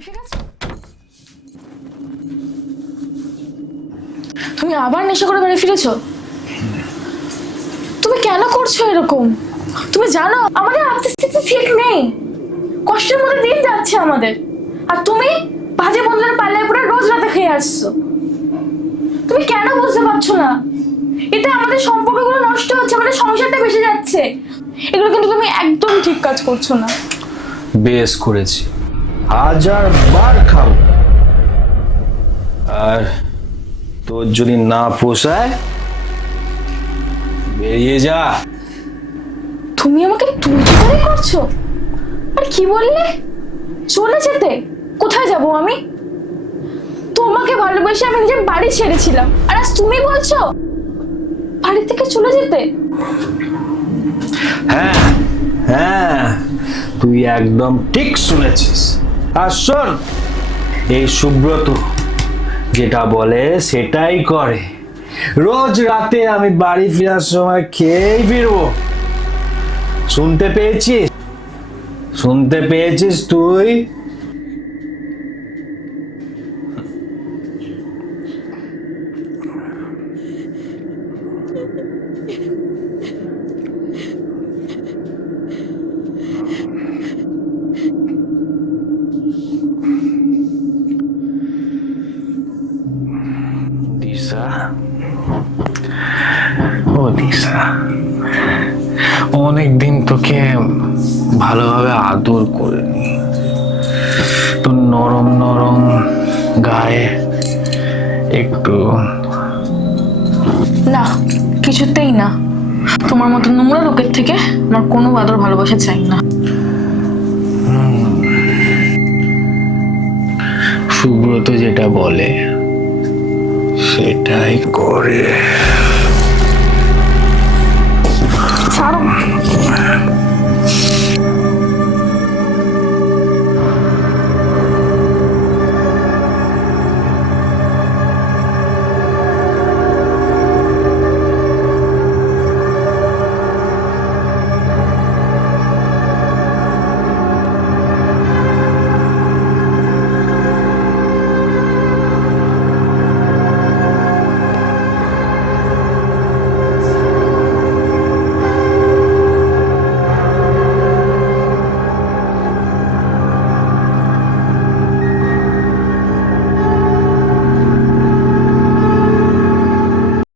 এসে গেছো? তুমি আবার নেশা করে বাড়ি ফিরেছো? তুমি কেন করছো এরকম? তুমি জানো আমাদের আর্থিক স্থিতি ঠিক নেই, কষ্টের মধ্যে দিন যাচ্ছে আমাদের, আর তুমি বাজে বন্ধুদের পাল্লায় পড়ে রোজ রাতে খেয়ে আসছো। তুমি কেন বুঝতে পারছো না? এতে আমাদের সম্পর্কগুলো নষ্ট হচ্ছে, আমাদের সংসারটা ভেসে যাচ্ছে। এগুলো কিন্তু তুমি একদম ঠিক কাজ করছো না। বেশ করেছি, হাজার বার খাবো। আর তোর যদি না পোষায় বেরিয়ে যা। তুমি আমাকে তুলতুলি করছো? আর কি বললে? চলে যেতে? কোথায় যাব আমি? তোমাকে ভালোবেসে আমি নিজের বাড়ি ছেড়েছিলাম, আর আজ তুমি বলছো বাড়ি থেকে চলে যেতে? হ্যাঁ হ্যাঁ, তুই একদম ঠিক শুনেছিস। আর শোন, এই সুব্রত যেটা বলে সেটাই করে। রোজ রাতে আমি বাড়ি ফেরার সময় খেয়েই ফিরবো। শুনতে পেয়েছিস? শুনতে পেয়েছিস তুই? দিশা, ও দিশা, অনেকদিন তোকে ভালোভাবে আদর করিনি। তো নরম নরম গায়ে একটু। না, কিছুতেই না। তোমার মতো নোংরা লোকের থেকে আমার কোনো আদর ভালোবাসা চাই না। সুব্রত যেটা বলে সেটাই করে।